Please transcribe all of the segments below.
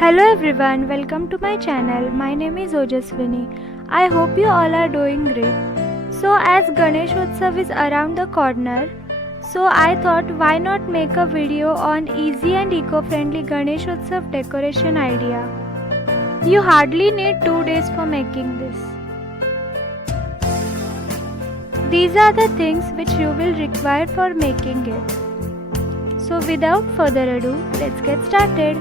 Hello everyone, welcome to my channel. My name is Ojaswini. I hope you all are doing great. So as Ganesh Utsav is around the corner, so I thought why not make a video on easy and eco-friendly Ganesh Utsav decoration idea. You hardly need 2 days for making this. These are the things which you will require for making it. So without further ado, let's get started.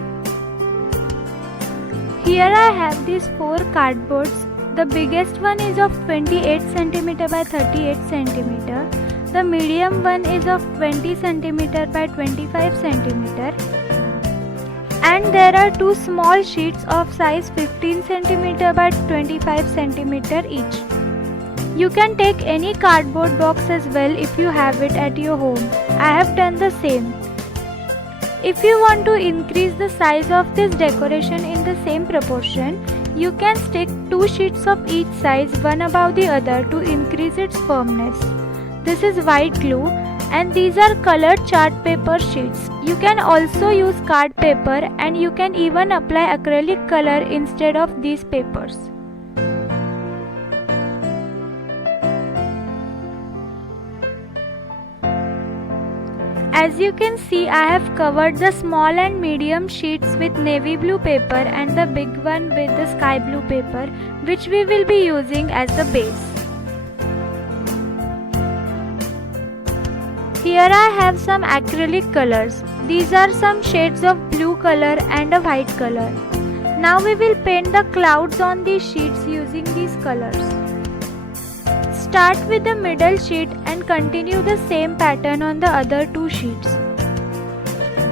Here I have these 4 cardboards. The biggest one is of 28 cm by 38 cm. The medium one is of 20 cm by 25 cm. And there are 2 small sheets of size 15 cm by 25 cm each. You can take any cardboard box as well if you have it at your home. I have done the same. If you want to increase the size of this decoration in the same proportion, you can stick 2 sheets of each size one above the other to increase its firmness. This is white glue and these are colored chart paper sheets. You can also use card paper and you can even apply acrylic color instead of these papers. As you can see, I have covered the small and medium sheets with navy blue paper and the big one with the sky blue paper, which we will be using as the base. Here I have some acrylic colors. These are some shades of blue color and a white color. Now we will paint the clouds on these sheets using these colors. Start with the middle sheet and continue the same pattern on the other 2 sheets.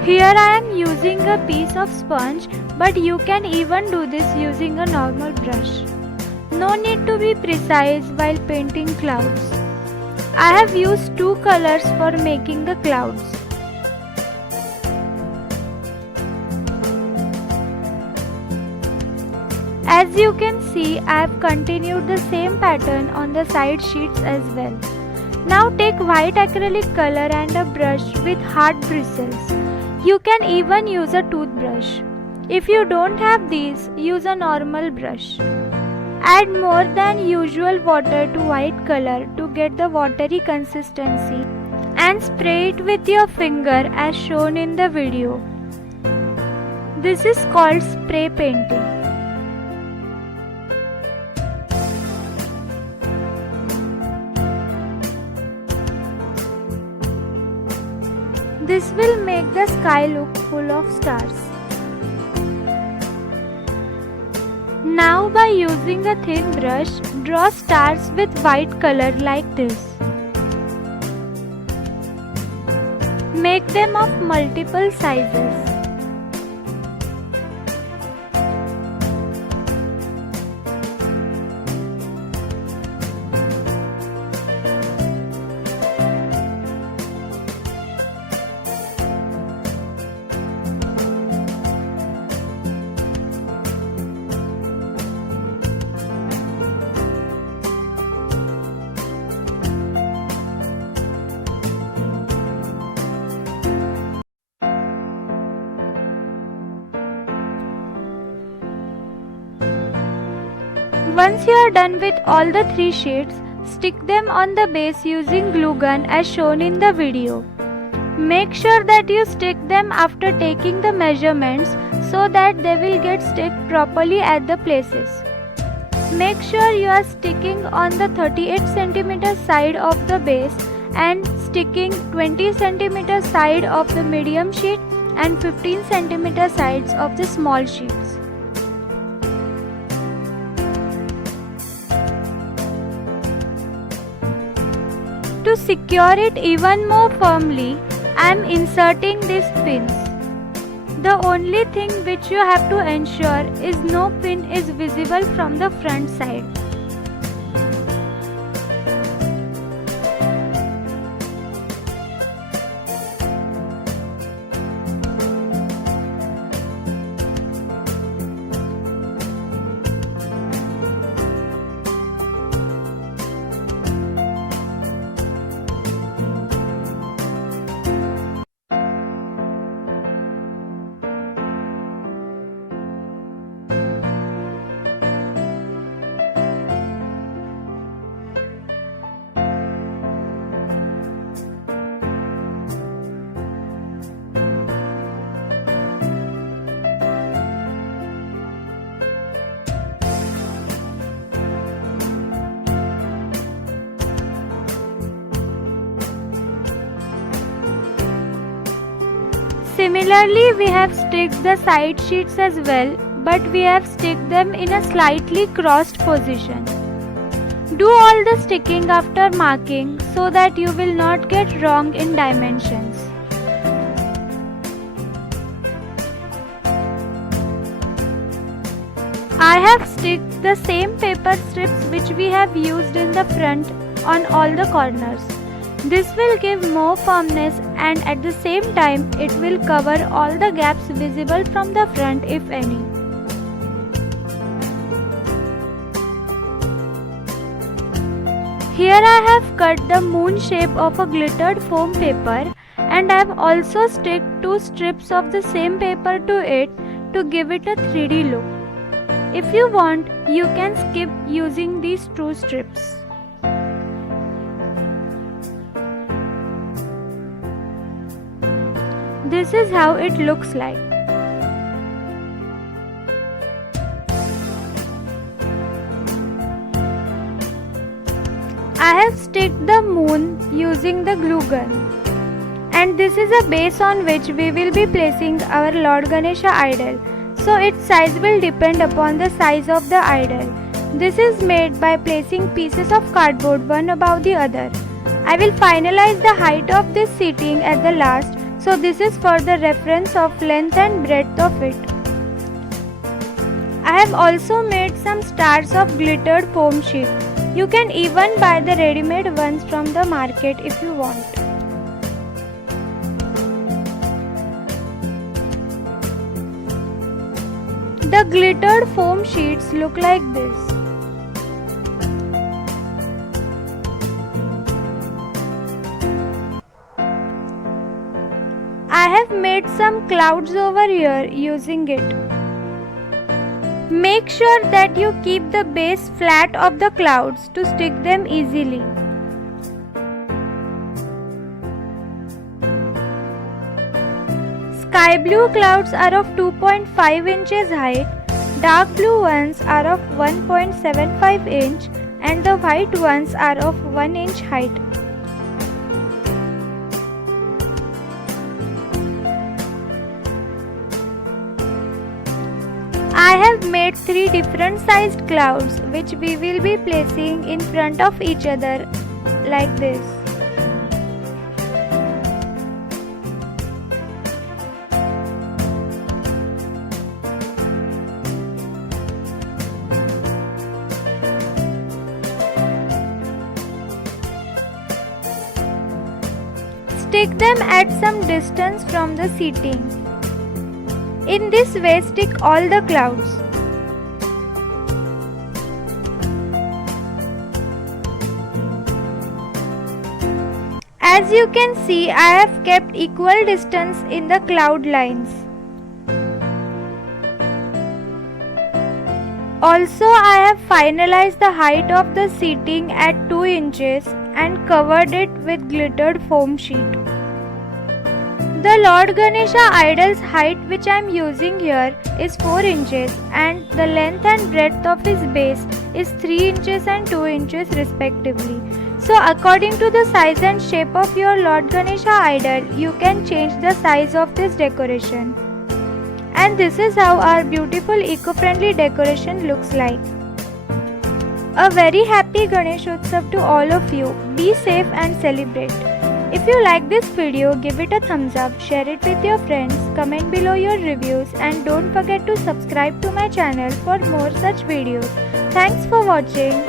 Here I am using a piece of sponge, but you can even do this using a normal brush. No need to be precise while painting clouds. I have used 2 colors for making the clouds. As you can see, I have continued the same pattern on the side sheets as well. Now take white acrylic color and a brush with hard bristles. You can even use a toothbrush. If you don't have these, use a normal brush. Add more than usual water to white color to get the watery consistency and spray it with your finger as shown in the video. This is called spray painting. This will make the sky look full of stars. Now by using a thin brush, draw stars with white color like this. Make them of multiple sizes. Once you are done with all the 3 sheets, stick them on the base using glue gun as shown in the video. Make sure that you stick them after taking the measurements so that they will get stuck properly at the places. Make sure you are sticking on the 38 cm side of the base and sticking 20 cm side of the medium sheet and 15 cm sides of the small sheets. To secure it even more firmly, I am inserting these pins. The only thing which you have to ensure is no pin is visible from the front side. Similarly, we have sticked the side sheets as well, but we have sticked them in a slightly crossed position. Do all the sticking after marking so that you will not get wrong in dimensions. I have sticked the same paper strips which we have used in the front on all the corners. This will give more firmness and at the same time it will cover all the gaps visible from the front if any. Here I have cut the moon shape of a glittered foam paper and I have also sticked 2 strips of the same paper to it to give it a 3D look. If you want, you can skip using these 2 strips. This is how it looks like. I have sticked the moon using the glue gun. And this is a base on which we will be placing our Lord Ganesha idol. So its size will depend upon the size of the idol. This is made by placing pieces of cardboard one above the other. I will finalize the height of this seating at the last, so this is for the reference of length and breadth of it. I have also made some stars of glittered foam sheet. You can even buy the ready-made ones from the market if you want. The glittered foam sheets look like this. I have made some clouds over here using it. Make sure that you keep the base flat of the clouds to stick them easily. Sky blue clouds are of 2.5 inches height, dark blue ones are of 1.75 inch and the white ones are of 1 inch height. I have made 3 different sized clouds which we will be placing in front of each other like this. Stick them at some distance from the seating. In this way, stick all the clouds. As you can see, I have kept equal distance in the cloud lines. Also, I have finalized the height of the seating at 2 inches and covered it with glittered foam sheet. The Lord Ganesha idol's height which I am using here is 4 inches and the length and breadth of his base is 3 inches and 2 inches respectively. So according to the size and shape of your Lord Ganesha idol, you can change the size of this decoration. And this is how our beautiful eco-friendly decoration looks like. A very happy Ganeshotsav to all of you. Be safe and celebrate. If you like this video, give it a thumbs up, share it with your friends, comment below your reviews and don't forget to subscribe to my channel for more such videos. Thanks for watching.